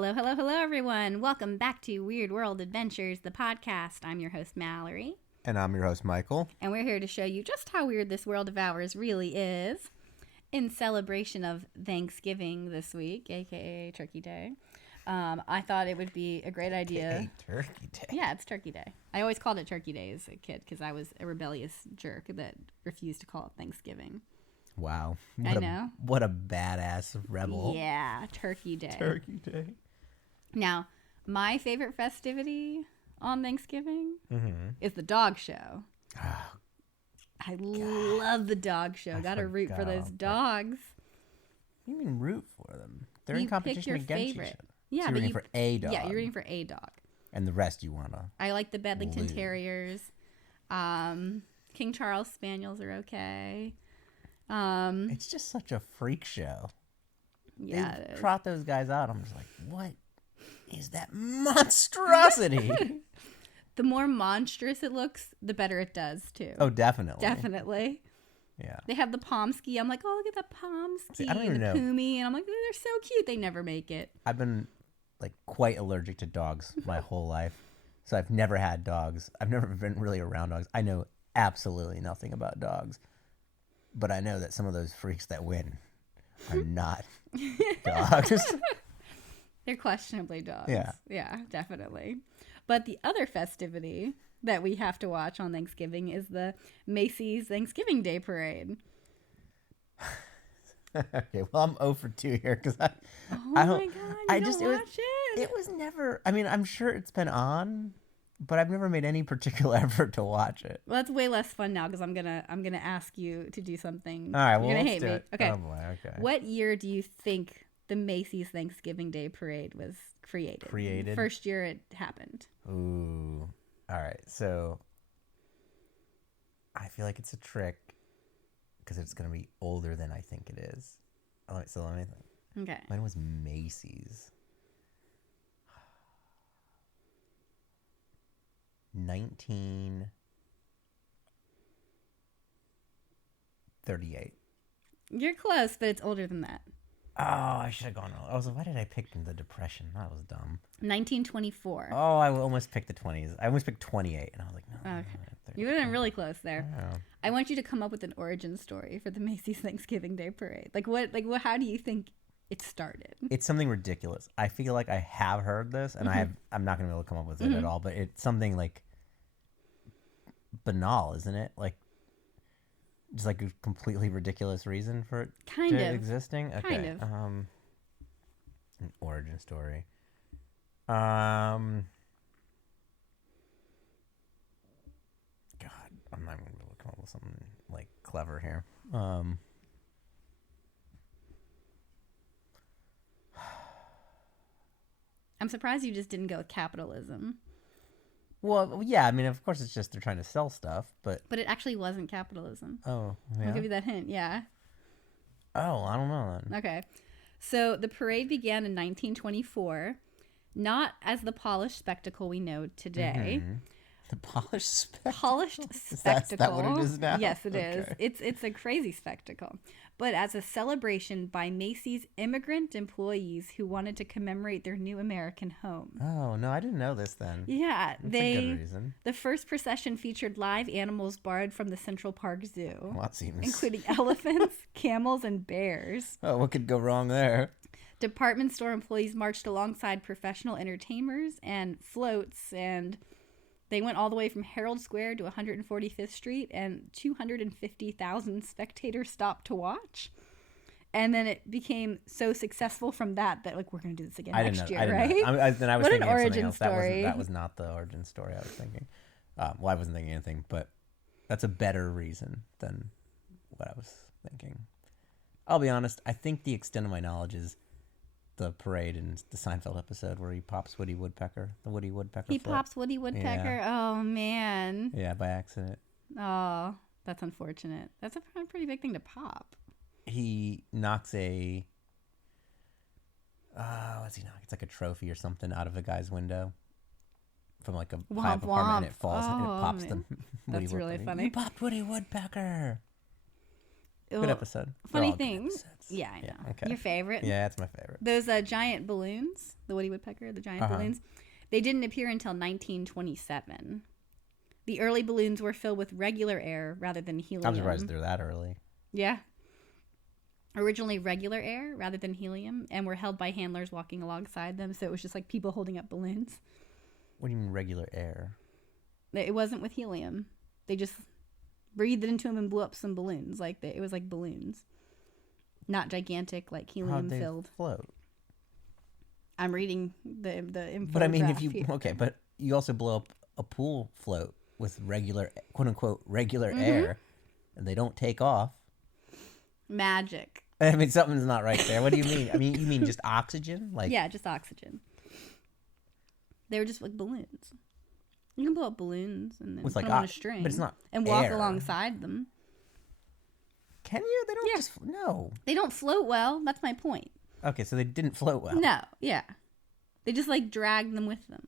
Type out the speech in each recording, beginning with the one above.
Hello, hello, hello, everyone. Welcome back to Weird World Adventures, the podcast. I'm your host, Mallory. And I'm your host, Michael. And we're here to show you just how weird this world of ours really is. In celebration of Thanksgiving this week, a.k.a. Turkey Day, I thought it would be a great idea. Turkey Day? Yeah, it's Turkey Day. I always called it Turkey Day as a kid because I was a rebellious jerk that refused to call it Thanksgiving. Wow. I know. What a badass rebel. Yeah, Turkey Day. Turkey Day. Now, my favorite festivity on Thanksgiving is the dog show. Oh, I love the dog show. Got to root for those dogs. You mean root for them? They're You in competition pick your against favorite. each other. Yeah, so you're but rooting for a dog. Yeah, you're rooting for a dog. And the rest you want to. I like the Bedlington lose. Terriers. King Charles Spaniels are okay. It's just such a freak show. Yeah, They trot those guys out. I'm just like, what is that monstrosity? The more monstrous it looks, the better it does, too. Oh, definitely. Definitely. Yeah. They have the Pomsky. I'm like, oh, look at the Pomsky. See, I don't even know. The Pumi. And I'm like, oh, they're so cute. They never make it. I've been like quite allergic to dogs my whole life. So I've never had dogs. I've never been really around dogs. I know absolutely nothing about dogs. But I know that some of those freaks that win are not dogs. They're questionably dogs. Yeah. Yeah, definitely. But the other festivity that we have to watch on Thanksgiving is the Macy's Thanksgiving Day Parade. Okay, well, I'm 0 for 2 here because I my don't. God, I you just don't watch it? It was never. I mean, I'm sure it's been on, but I've never made any particular effort to watch it. Well, that's way less fun now because I'm gonna ask you to do something. All right, well, You're gonna let's hate do me. it. Okay. Oh boy, okay. What year do you think the Macy's Thanksgiving Day Parade was created? Created? First year it happened. Ooh. All right, so I feel like it's a trick because it's gonna be older than I think it is. All right, so let me think. Okay. Mine was Macy's. 1938. You're close, but it's older than that. Oh, I should have gone. I was like, why did I pick the Depression? That was dumb. 1924. Oh, I almost picked the 20s. I almost picked 28, and I was like, no. Okay. You would have been really close there. Oh. I want you to come up with an origin story for the Macy's Thanksgiving Day Parade. How do you think it started? It's something ridiculous. I feel like I have heard this, and I'm not going to be able to come up with it at all, but it's something like banal, isn't it? Like, just like a completely ridiculous reason for it existing? Okay. Kind of. An origin story. God, I'm not going to be able to come up with something like clever here. I'm surprised you just didn't go with capitalism. Well, yeah, I mean, of course it's just they're trying to sell stuff, but... But it actually wasn't capitalism. Oh, yeah? I'll give you that hint, yeah. Oh, I don't know then. Okay. So the parade began in 1924, not as the polished spectacle we know today. Mm-hmm. The polished spectacle? Polished Is spectacle. that what it is now? Yes, it is. Okay. It's a crazy spectacle. But as a celebration by Macy's immigrant employees who wanted to commemorate their new American home. Oh, no, I didn't know this then. Yeah, That's a good reason. The first procession featured live animals borrowed from the Central Park Zoo, Well, that seems... including elephants, camels, and bears. Oh, what could go wrong there? Department store employees marched alongside professional entertainers and floats, and they went all the way from Herald Square to 145th Street, and 250,000 spectators stopped to watch. And then it became so successful from that like, we're going to do this again next year, right? Then I was What thinking an of something origin else. story. That was not the origin story I was thinking. Well, I wasn't thinking anything, but that's a better reason than what I was thinking. I'll be honest. I think the extent of my knowledge is the parade in the Seinfeld episode where he pops Woody Woodpecker, the Woody Woodpecker. He flip. pops Woody Woodpecker. Yeah. Oh, man. Yeah, by accident. Oh, that's unfortunate. That's a pretty big thing to pop. He knocks a... what's he knock? It's like a trophy or something out of a guy's window. From like a high up apartment, and it falls and it pops man. the Woody That's really Woodpecker. funny. You popped Woody Woodpecker. Good Well, episode. They're funny all good thing. episodes. Yeah, I know. Yeah, okay. Your favorite? Yeah, that's my favorite. Those giant balloons, the Woody Woodpecker, the giant balloons, they didn't appear until 1927. The early balloons were filled with regular air rather than helium. I'm surprised they're that early. Yeah. Originally regular air rather than helium, and were held by handlers walking alongside them, so it was just like people holding up balloons. What do you mean regular air? It wasn't with helium. They just breathed it into them and blew up some balloons. It was like balloons. Not gigantic, like helium filled. Float? I'm reading the info. But I mean, but you also blow up a pool float with regular, quote unquote, regular air, and they don't take off. Magic. I mean, something's not right there. What do you mean? I mean, you mean just oxygen? Yeah, just oxygen. They were just like balloons. You can blow up balloons and then with put them on a string, but it's not and walk air. Alongside them. Can you? They don't just no. They don't float well. That's my point. Okay, so they didn't float well. No, yeah, they just like dragged them with them.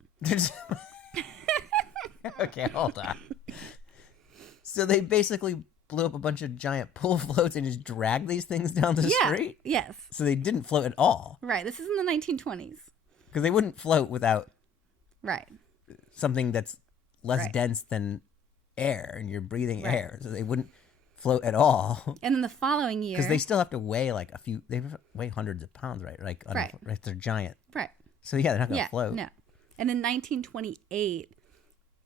Okay, hold on. So they basically blew up a bunch of giant pool floats and just dragged these things down the street? Yes. So they didn't float at all. Right. This is in the 1920s. Because they wouldn't float without something that's less dense than air, and you're breathing air. So they wouldn't float at all. And then the following year... Because they still have to weigh like they weigh hundreds of pounds, right? Like, they're giant. Right. So yeah, they're not going to float. No. And in 1928...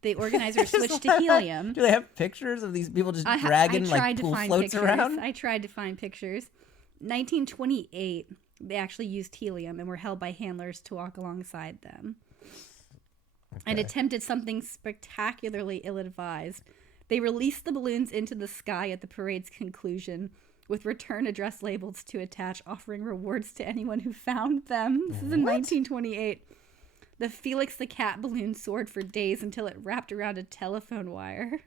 the organizers switched to helium. Do they have pictures of these people just dragging like pool floats around? I tried to find pictures. 1928, they actually used helium and were held by handlers to walk alongside them. Okay. And attempted something spectacularly ill-advised. They released the balloons into the sky at the parade's conclusion with return address labels to attach, offering rewards to anyone who found them. This is in 1928. The Felix the Cat balloon soared for days until it wrapped around a telephone wire.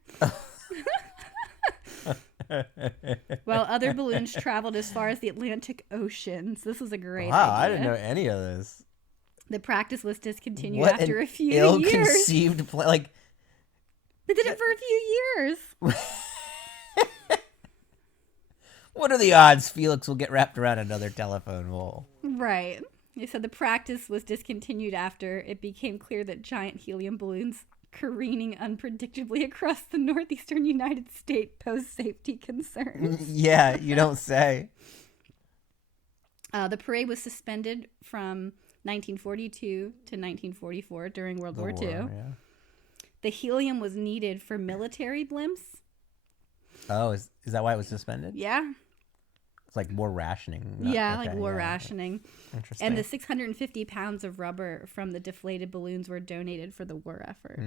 While other balloons traveled as far as the Atlantic Ocean. So this was a great idea. Wow, I didn't know any of this. The practice was discontinued after a few years. Ill-conceived like they did it for a few years. What are the odds Felix will get wrapped around another telephone pole? Right. They said the practice was discontinued after it became clear that giant helium balloons careening unpredictably across the northeastern United States posed safety concerns. Yeah, you don't say. The parade was suspended from 1942 to 1944 during World War II. Yeah. The helium was needed for military blimps. Oh, is that why it was suspended? Yeah. It's like war rationing. Rationing. Interesting. And the 650 pounds of rubber from the deflated balloons were donated for the war effort.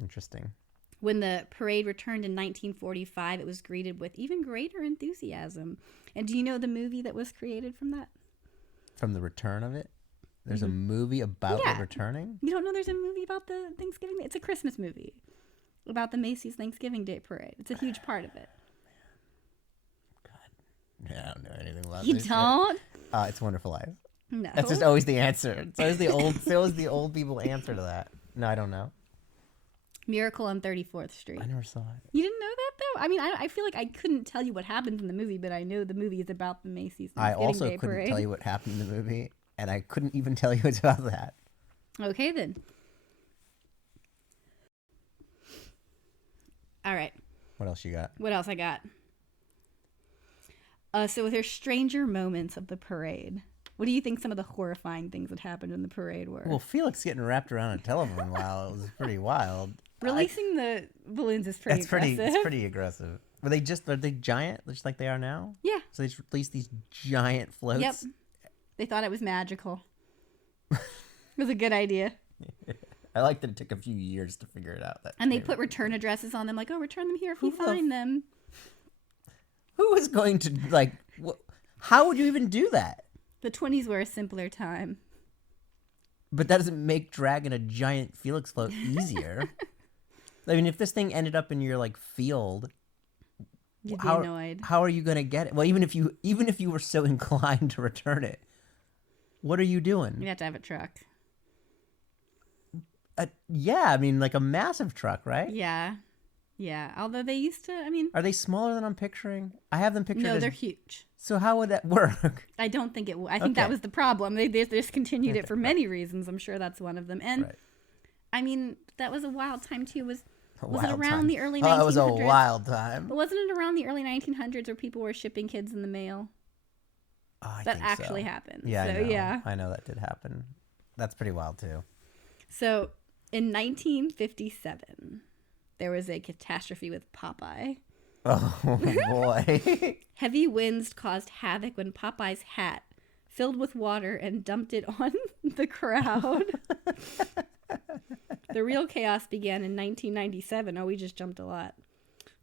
Interesting. When the parade returned in 1945, it was greeted with even greater enthusiasm. And do you know the movie that was created from that? From the return of it? There's a movie about it returning? You don't know there's a movie about the Thanksgiving Day? It's a Christmas movie about the Macy's Thanksgiving Day Parade. It's a huge part of it. Yeah, I don't know anything about You this. don't? It's Wonderful Life. No. That's just always the answer. It's always the old people answer to that. No, I don't know. Miracle on 34th Street. I never saw it. You didn't know that though? I mean, I feel like I couldn't tell you what happens in the movie, but I know the movie is about the Macy's Thanksgiving I also Day couldn't Parade. tell you what happened in the movie, and I couldn't even tell you it's about that. Okay then. All right. What else you got? What else I got? So there's stranger moments of the parade. What do you think some of the horrifying things that happened in the parade were? Well, Felix getting wrapped around a telephone while it was pretty wild. Releasing the balloons is pretty aggressive. It's pretty aggressive. Are they giant, just like they are now? Yeah. So they just released these giant floats? Yep. They thought it was magical. It was a good idea. I like that it took a few years to figure it out. And they put return addresses on them, like, oh, return them here if you find them. Who was going to, like, how would you even do that? The 20s were a simpler time. But that doesn't make dragging a giant Felix float easier. I mean, if this thing ended up in your, like, field, you'd be annoyed. How are you going to get it? Well, even if you were so inclined to return it, what are you doing? You'd have to have a truck. Yeah, I mean, like a massive truck, right? Yeah. Yeah, although they used to, I mean, Are they smaller than I'm picturing? I have them pictured no, as... they're huge. So how would that work? I don't think it I think that Okay. was the problem. They discontinued it for many reasons. I'm sure that's one of them. And Right. I mean, that was a wild time too. Was it Wild around time. the early Oh, 1900s? it was a wild time. But wasn't it around the early 1900s where people were shipping kids in the mail? Oh, I That think actually so. happened. Yeah, So, I know. yeah. I know that did happen. That's pretty wild too. So in 1957, there was a catastrophe with Popeye. Oh boy. Heavy winds caused havoc when Popeye's hat filled with water and dumped it on the crowd. The real chaos began in 1997. Oh, we just jumped a lot.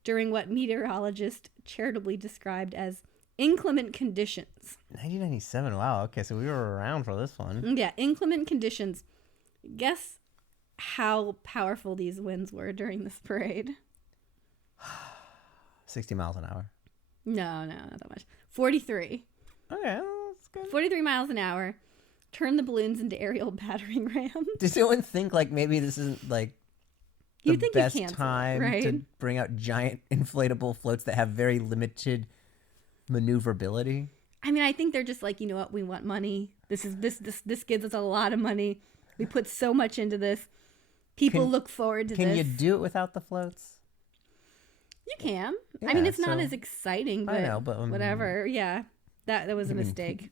During what meteorologists charitably described as inclement conditions. 1997. Wow. Okay, so we were around for this one. Yeah, inclement conditions. Guess how powerful these winds were during this parade? 60 miles an hour. No, not that much. 43. Okay, well, that's good. 43 miles an hour. Turn the balloons into aerial battering rams. Does anyone think like maybe this isn't like the You'd think best you cancel it, time right? to bring out giant inflatable floats that have very limited maneuverability? I mean, I think they're just like, you know what? We want money. This gives us a lot of money. We put so much into this. People look forward to this. Can you do it without the floats? You can. Yeah, I mean, it's not so- as exciting, but, I know, but whatever. Yeah, that was a mistake.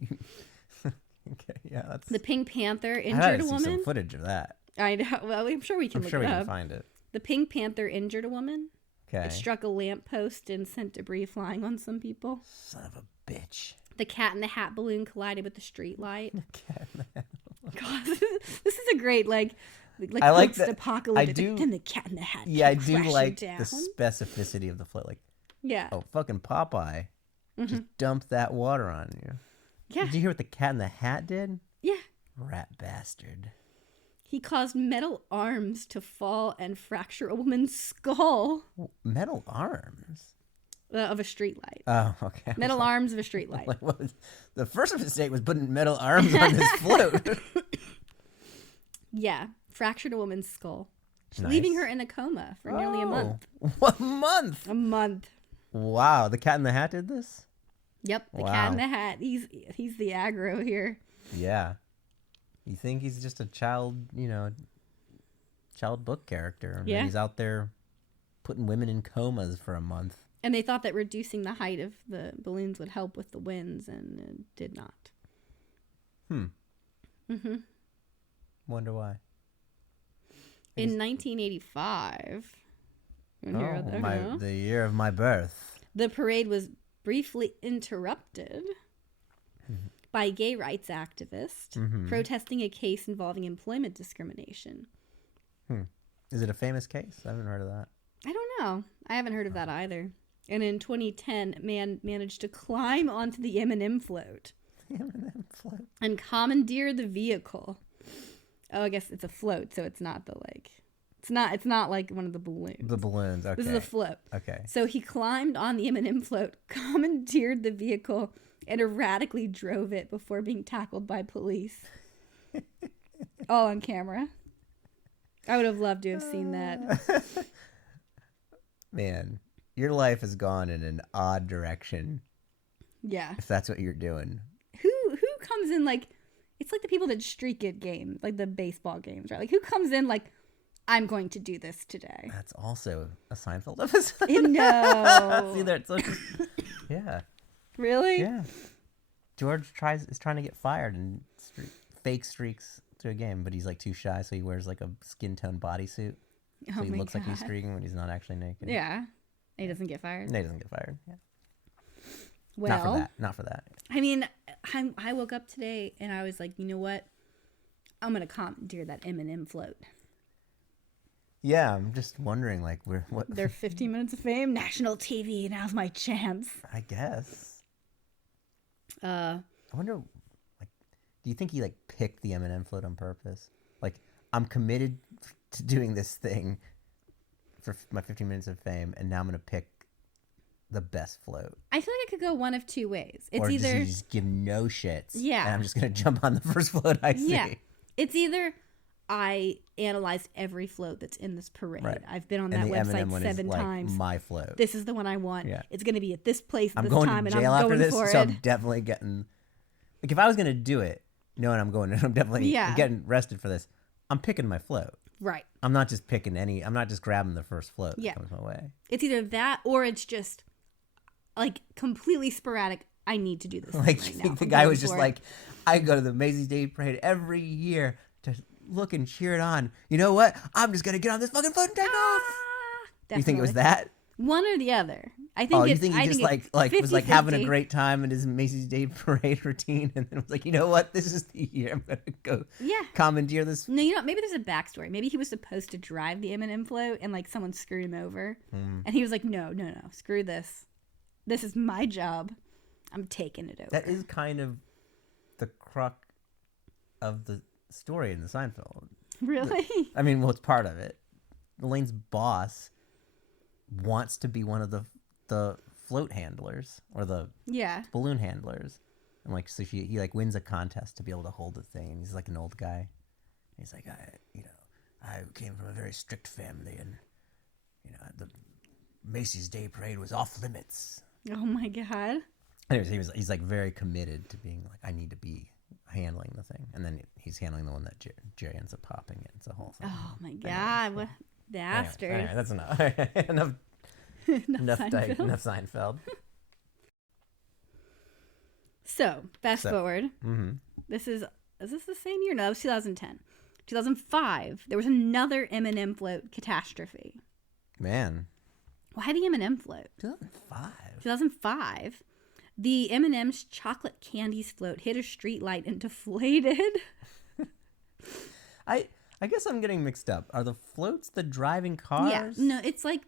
Okay, yeah, that's. The Pink Panther I injured gotta a see woman. some footage of that. I know. Well, I'm sure we can I'm look sure it we up. can find it. The Pink Panther injured a woman. Okay. It struck a lamppost and sent debris flying on some people. Son of a bitch. The Cat in the Hat balloon collided with the street light. Cat in the Hat. God, this is a great like I like that- post-apocalyptic. I do- Then the Cat in the Hat. Yeah, I came do crashing like down. the specificity of the float. Like, Yeah. oh, fucking Popeye just dumped that water on you. Yeah. Did you hear what the Cat in the Hat did? Yeah. Rat bastard. He caused metal arms to fall and fracture a woman's skull Metal arms? of a street light. Oh, okay. Metal arms of a street light. Like, what was, the first mistake was putting metal arms on this float. Yeah. Fractured a woman's skull, Nice. leaving her in a coma for nearly a month. Oh, what month? A month. Wow, the Cat in the Hat did this? Yep. The Wow. Cat in the Hat. He's the aggro here. Yeah. You think he's just a child, child book character. And Yeah. he's out there putting women in comas for a month. And they thought that reducing the height of the balloons would help with the winds, and it did not. Wonder why. In 1985, you wanna hear about that? The year of my birth. The parade was briefly interrupted by a gay rights activist protesting a case involving employment discrimination. Is it a famous case? I haven't heard of that. I don't know. I haven't heard of that either. And in 2010, a man managed to climb onto the M&M float M&M float. and commandeer the vehicle. Oh, I guess it's a float, so it's not the like. It's not like one of the balloons. The balloons. Okay. This is a float. Okay. So he climbed on the M&M float, commandeered the vehicle, and erratically drove it before being tackled by police. All on camera. I would have loved to have seen that. Man, your life has gone in an odd direction Yeah. if that's what you're doing. Who comes in like, it's like the people that streak at games, like the baseball games, right? Like who comes in like, I'm going to do this today. That's also a Seinfeld episode. No. See, that's so, yeah, Really? yeah. George is trying to get fired and fake streaks to a game, but he's like too shy, so he wears like a skin tone bodysuit, so Oh he my looks like he's God. streaking when he's not actually naked. Yeah. He doesn't get fired. No, he doesn't get fired. Yeah. Well, Not for that. Not for that. I mean, I woke up today and I was like, you know what? I'm gonna commandeer that M&M float. Yeah, I'm just wondering, like, what? Their 15 minutes of fame, national TV. Now's my chance. I guess. Uh, I wonder, like, do you think he like picked the M&M float on purpose? Like, I'm committed to doing this thing for my 15 minutes of fame, and now I'm gonna pick the best float. I feel like it could go one of two ways. It's or does either he just give no shits? Yeah. And I'm just gonna jump on the first float I see. yeah, it's either I analyzed every float that's in this parade. Right. I've been on And that the website M&M one 7 is times. like my float. This is the one I want. Yeah. It's going to be at this place at I'm this going time, to and jail I'm after going this, for so it. I'm definitely getting. Like if I was gonna do it, knowing I'm going, I'm definitely getting arrested for this. I'm picking my float. Right. I'm not just picking any. I'm not just grabbing the first float that comes my way. It's either that or it's just like completely sporadic. I need to do this. Like right you now. think the I'm guy going was just for it. like, I go to the Macy's Day Parade every year to look and cheer it on. You know what? I'm just gonna get on this fucking float and take off. You think it was that? One or the other. I think. Oh, you think he just like 50, was like having a 50. great time in his Macy's Day Parade routine, and then was like, you know what? This is the year I'm gonna go commandeer this. No, maybe there's a backstory. Maybe he was supposed to drive the M&M float, and like someone screwed him over, and he was like, no, screw this. This is my job. I'm taking it over. That is kind of the crux of the story in the Seinfeld. Really? I mean, well, it's part of it. Elaine's boss wants to be one of the float handlers or the balloon handlers, and like so he like wins a contest to be able to hold the thing. And he's like an old guy. He's like, I came from a very strict family, and the Macy's Day Parade was off limits. Oh my god. Anyways, he's like very committed to being like, I need to be handling the thing, and then he's handling the one that Jerry ends up popping it. It's a whole thing. Oh my god, what bastard! Anyway, that's enough. enough Seinfeld. So fast forward. Mm-hmm. Is this the same year? No, it was 2010. 2005. There was another M&M float catastrophe. Man, why the M&M float? 2005. 2005. The M&M's chocolate candies float hit a street light and deflated. I guess I'm getting mixed up. Are the floats the driving cars? Yeah. No, it's like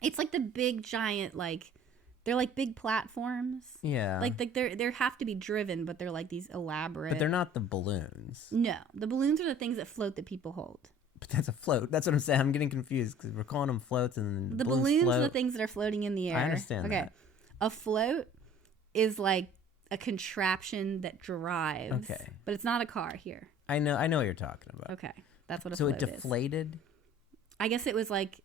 the big giant they're like big platforms. Yeah. Like they have to be driven, but they're like these elaborate. But they're not the balloons. No, the balloons are the things that float that people hold. But that's a float. That's what I'm saying. I'm getting confused because we're calling them floats, and the balloons are the things that are floating in the air. I understand that. A float is like a contraption that drives. Okay. But it's not a car here. I know what you're talking about. Okay. That's what a float is. So it deflated? I guess it was like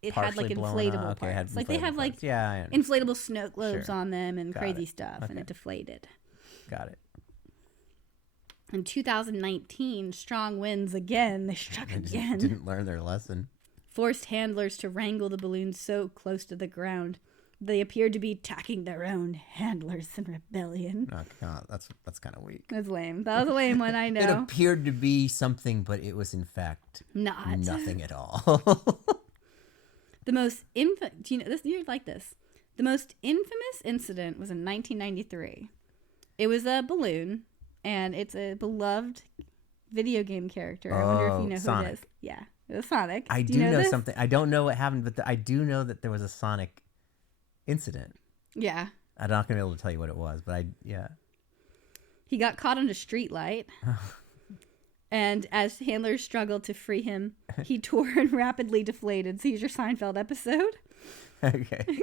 it partially had like inflatable parts. Like they have like inflatable snow globes on them and crazy stuff, and it deflated. Got it. In 2019, strong winds again. They struck again. Didn't learn their lesson. Forced handlers to wrangle the balloons so close to the ground. They appeared to be attacking their own handlers in rebellion. Oh, God, that's kind of weak. That's lame. That was a lame one, I know. It appeared to be something, but it was in fact nothing at all. The most do you know this? You'd like this. The most infamous incident was in 1993. It was a balloon, and it's a beloved video game character. I wonder if you know Sonic. who it is. Yeah, it was Sonic. I do know something. I don't know what happened, but I do know that there was a Sonic incident. Yeah. I'm not gonna be able to tell you what it was, but He got caught on a street light, and as handlers struggled to free him, he tore and rapidly deflated. So here's your Seinfeld episode. Okay.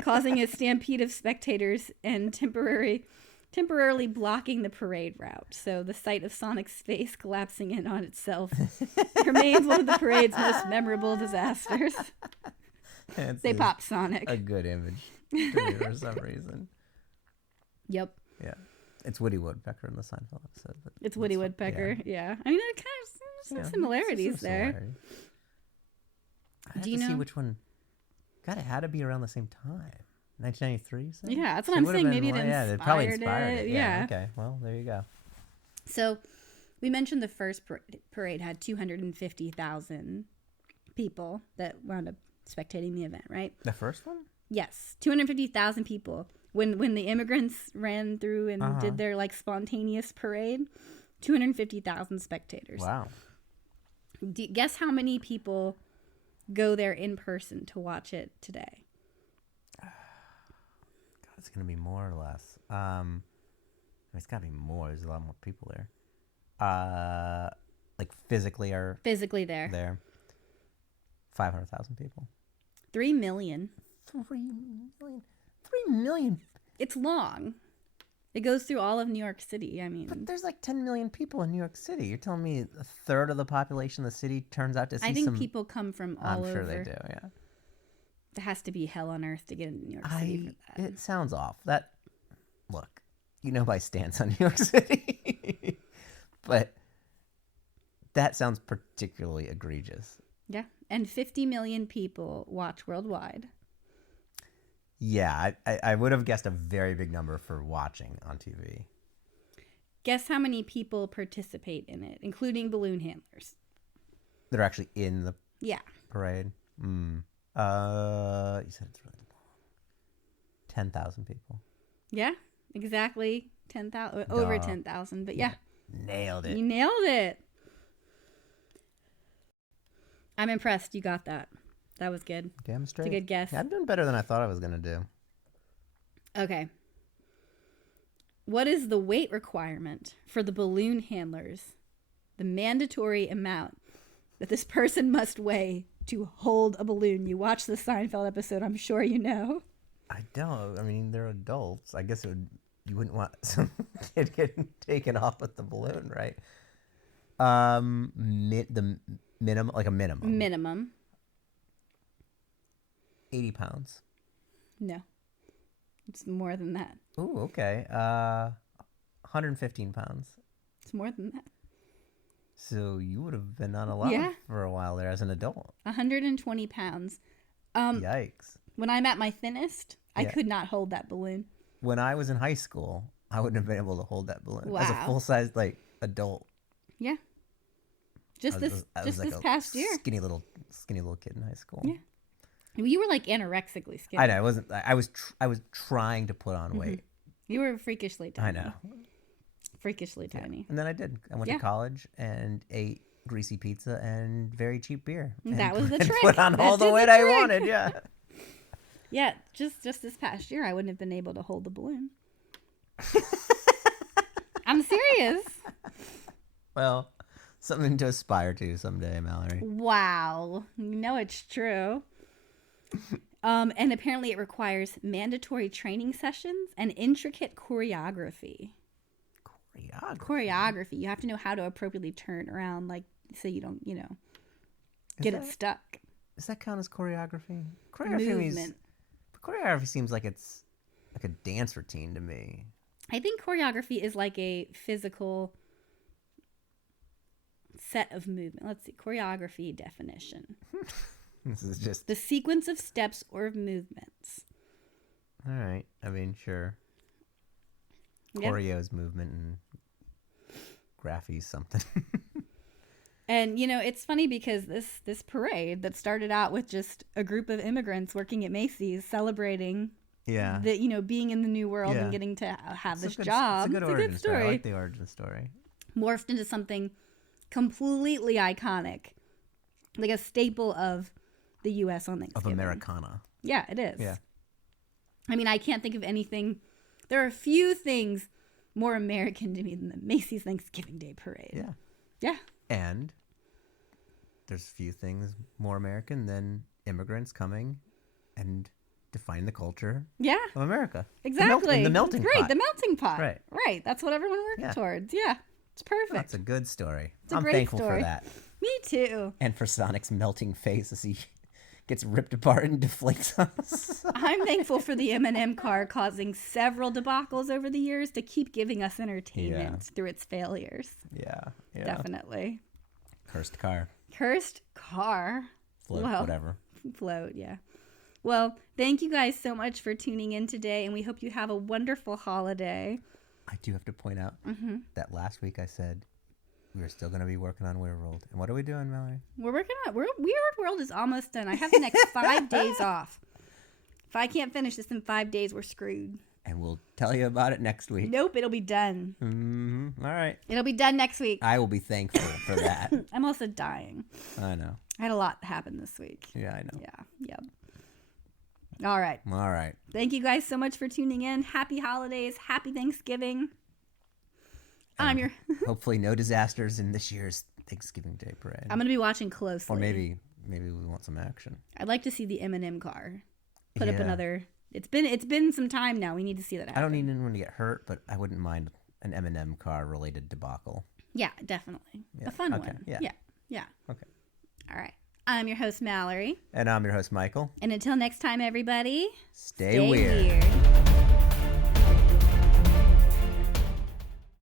Causing a stampede of spectators and temporarily blocking the parade route. So the sight of Sonic's face collapsing in on itself remains one of the parade's most memorable disasters. They popped Sonic. A good image to me for some reason. Yep. Yeah. It's Woody Woodpecker in the Seinfeld episode. But it's Woody Woodpecker, yeah. I mean, there kind of some similarities there. I have to see which one. God, it had to be around the same time. 1993, so? Yeah, that's what I'm saying. Maybe it inspired they probably inspired it. Yeah. Okay, well, there you go. So, we mentioned the first parade had 250,000 people that wound up spectating the event, right? The first one? Yes, 250,000 people. When the immigrants ran through and did their spontaneous parade, 250,000 spectators. Wow. Guess how many people go there in person to watch it today? God, it's gonna be more or less. It's gotta be more. There's a lot more people there. Physically there. There. 500,000 people. 3 million. 3 million. 3 million. It's long. It goes through all of New York City. I mean, But there's like 10 million people in New York City. You're telling me a third of the population of the city turns out to see I think some... people come from all over. I'm sure they do, yeah. It has to be hell on earth to get into New York City for that. It sounds off. Look, you know my stance on New York City. But that sounds particularly egregious. Yeah. And 50 million people watch worldwide. Yeah, I would have guessed a very big number for watching on TV. Guess how many people participate in it, including balloon handlers? They're actually in the Yeah. parade? You said it's really long. 10,000 people. Yeah, exactly. 10,000, over 10,000, but yeah. Nailed it. You nailed it. I'm impressed you got that. That was good. Damn straight. It's a good guess. Yeah, I'm doing better than I thought I was going to do. Okay. What is the weight requirement for the balloon handlers? The mandatory amount that this person must weigh to hold a balloon. You watch the Seinfeld episode, I'm sure you know. I don't. I mean, they're adults. I guess you wouldn't want some kid getting taken off with the balloon, right? The minimum, like a minimum. Minimum. 80 pounds. No. It's more than that. Ooh, okay. 115 pounds. It's more than that. So you would have been on a lot for a while there as an adult. 120 pounds. Yikes. When I'm at my thinnest, I could not hold that balloon. When I was in high school, I wouldn't have been able to hold that balloon. Wow. As a full-size, adult. Yeah. Just this past year. Skinny little kid in high school. Yeah. You were anorexically skinny. I know. I wasn't. I was trying to put on weight. You were freakishly tiny. I know. Freakishly tiny. And then I did. I went to college and ate greasy pizza and very cheap beer. That was the and trick. Put on all the weight I wanted. Yeah. Yeah. Just this past year, I wouldn't have been able to hold the balloon. I'm serious. Well, something to aspire to someday, Mallory. Wow. You know it's true. And apparently it requires mandatory training sessions and intricate choreography. Choreography. You have to know how to appropriately turn around, so you don't, get it stuck. Does that count as choreography? Movement. Choreography seems like it's like a dance routine to me. I think choreography is like a physical set of movement. Let's see. Choreography definition. This is just the sequence of steps or movements. All right. I mean, sure. Choreo's movement and graphy's something. And, it's funny because this parade that started out with just a group of immigrants working at Macy's celebrating being in the new world and getting to have this job. It's a good origin story. I like the origin story. Morphed into something completely iconic. Like a staple of the U.S. on Thanksgiving. Of Americana. Yeah, it is. Yeah. I mean, I can't think of anything. There are a few things more American to me than the Macy's Thanksgiving Day Parade. Yeah. Yeah. And there's few things more American than immigrants coming and defining the culture of America. Exactly. The melting pot. Right, the melting pot. Right. Right. That's what everyone works towards. Yeah. It's perfect. That's a good story. It's a I'm great thankful story. for that. Me too. And for Sonic's melting face as he gets ripped apart and deflates on us. I'm thankful for the M&M car causing several debacles over the years to keep giving us entertainment through its failures. Yeah. Definitely. Cursed car. Float, whatever. Float, yeah. Well, thank you guys so much for tuning in today, and we hope you have a wonderful holiday. I do have to point out that last week I said we were still going to be working on Weird World. And what are we doing, Mallory? We're working on Weird World is almost done. I have the next 5 days off. If I can't finish this in 5 days, we're screwed. And we'll tell you about it next week. Nope, it'll be done. All right. It'll be done next week. I will be thankful for that. I'm also dying. I know. I had a lot happen this week. Yeah, I know. Yeah, yep. All right. Thank you guys so much for tuning in. Happy holidays. Happy Thanksgiving. Hopefully no disasters in this year's Thanksgiving Day Parade. I'm going to be watching closely. Or maybe we want some action. I'd like to see the M&M car. Put up another It's been some time now. We need to see that happen. I don't need anyone to get hurt, but I wouldn't mind an M&M car related debacle. Yeah, definitely. Yeah. A fun Okay. one. Yeah. Yeah. Okay. All right. I'm your host, Mallory. And I'm your host, Michael. And until next time, everybody, Stay weird.